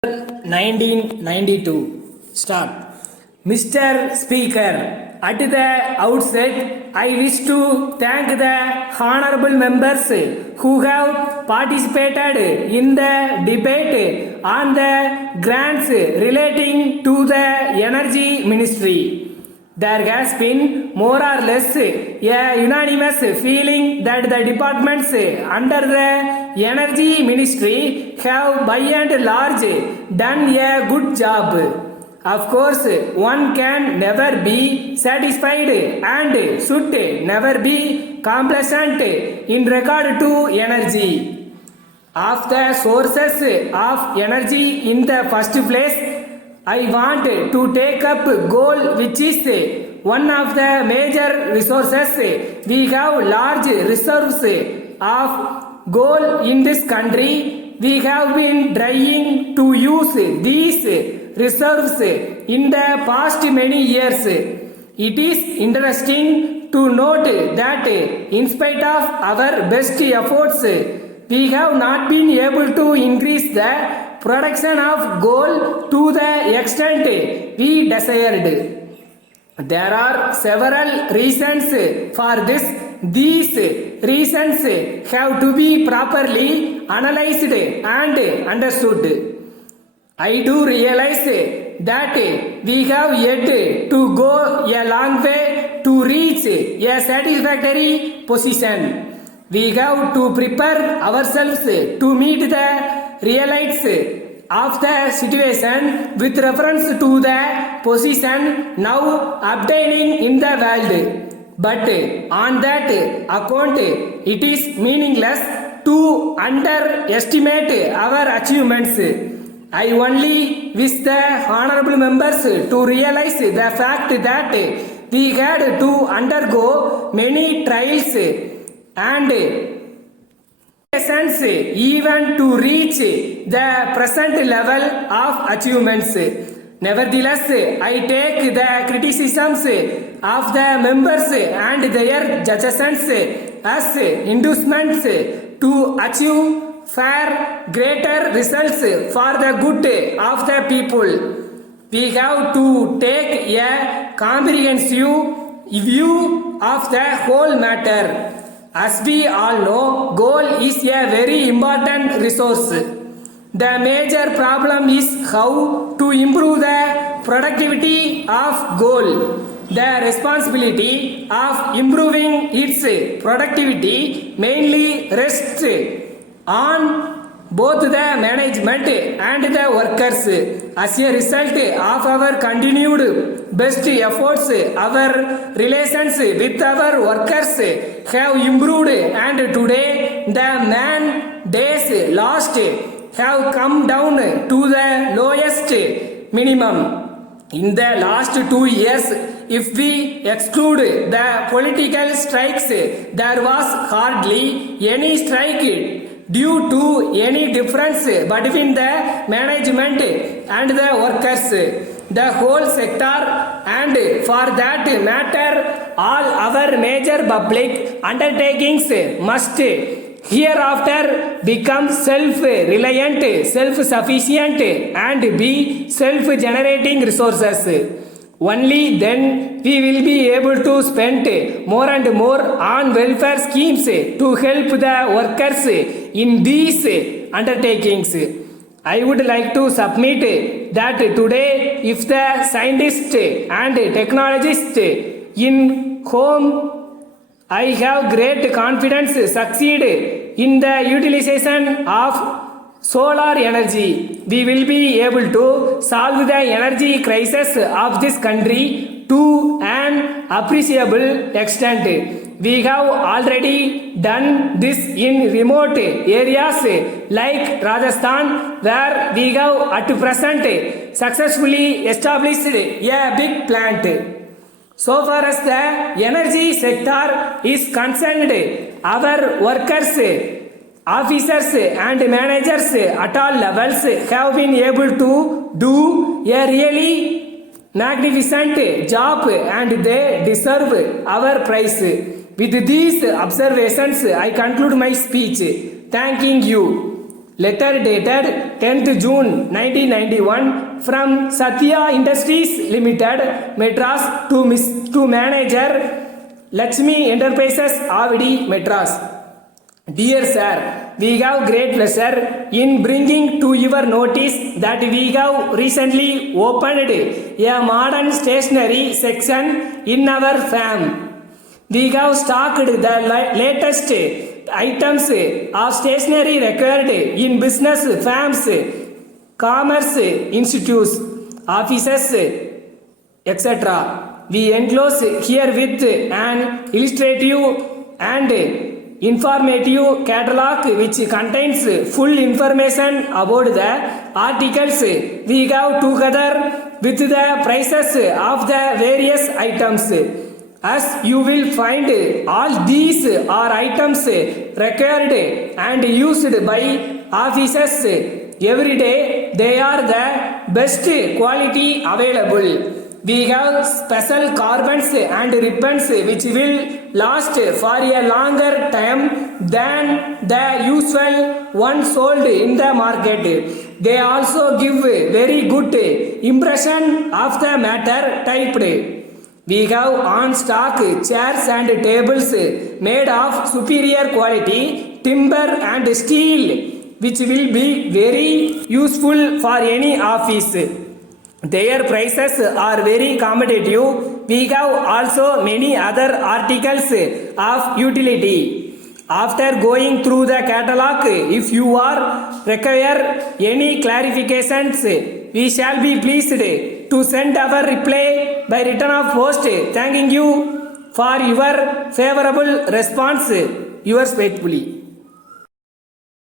1992. Start. Mr. Speaker, at the outset, I wish to thank the honorable members who have participated in the debate on the grants relating to the Energy Ministry. There has been more or less a unanimous feeling that the departments under the Energy Ministry have by and large done a good job. Of course, one can never be satisfied and should never be complacent in regard to energy. Of the sources of energy in the first place, I want to take up coal, which is one of the major resources. We have large reserves of coal in this country. We have been trying to use these reserves in the past many years. It is interesting to note that in spite of our best efforts, we have not been able to increase the production of coal to the extent we desired. There are several reasons for this. These reasons have to be properly analyzed and understood. I do realize that we have yet to go a long way to reach a satisfactory position. We have to prepare ourselves to meet the realities of the situation with reference to the position now obtaining in the world. But on that account, it is meaningless to underestimate our achievements. I only wish the honorable members to realize the fact that we had to undergo many trials and lessons even to reach the present level of achievements. Nevertheless, I take the criticisms of the members and their judgments as inducements to achieve far greater results for the good of the people. We have to take a comprehensive view of the whole matter. As we all know, coal is a very important resource. The major problem is how to improve the productivity of coal. The responsibility of improving its productivity mainly rests on both the management and the workers. As a result of our continued best efforts, our relations with our workers have improved, and today the man days lost have come down to the lowest minimum. In the last 2 years, if we exclude the political strikes, there was hardly any strike due to any difference between the management and the workers. The whole sector, and for that matter all our major public undertakings, must hereafter become self-reliant, self-sufficient and be self-generating resources. Only then we will be able to spend more and more on welfare schemes to help the workers in these undertakings. I would like to submit that today, if the scientists and technologists in whom I have great confidence succeed in the utilization of solar energy, we will be able to solve the energy crisis of this country to an appreciable extent. We have already done this in remote areas like Rajasthan, where we have at present successfully established a big plant. So far as the energy sector is concerned, our workers, officers and managers at all levels have been able to do a really magnificent job, and they deserve our praise. With these observations, I conclude my speech. Thanking you. Letter dated 10th June 1991 from Satya Industries Limited, Madras to Manager Lakshmi Enterprises, Avadi, Madras. Dear Sir, we have great pleasure in bringing to your notice that we have recently opened a modern stationery section in our firm. We have stocked the latest items of stationery required in business firms, commerce institutes, offices, etc. We enclose here with an illustrative and informative catalog which contains full information about the articles we have together with the prices of the various items. As you will find, all these are items required and used by officers every day. They are the best quality available. We have special carbons and ribbons which will last for a longer time than the usual ones sold in the market. They also give very good impression of the matter typed. We have on stock chairs and tables made of superior quality timber and steel, which will be very useful for any office. Their prices are very competitive. We have also many other articles of utility. After going through the catalog, if you are require any clarifications, we shall be pleased to send our reply by return of post. Thanking you for your favorable response. Yours faithfully.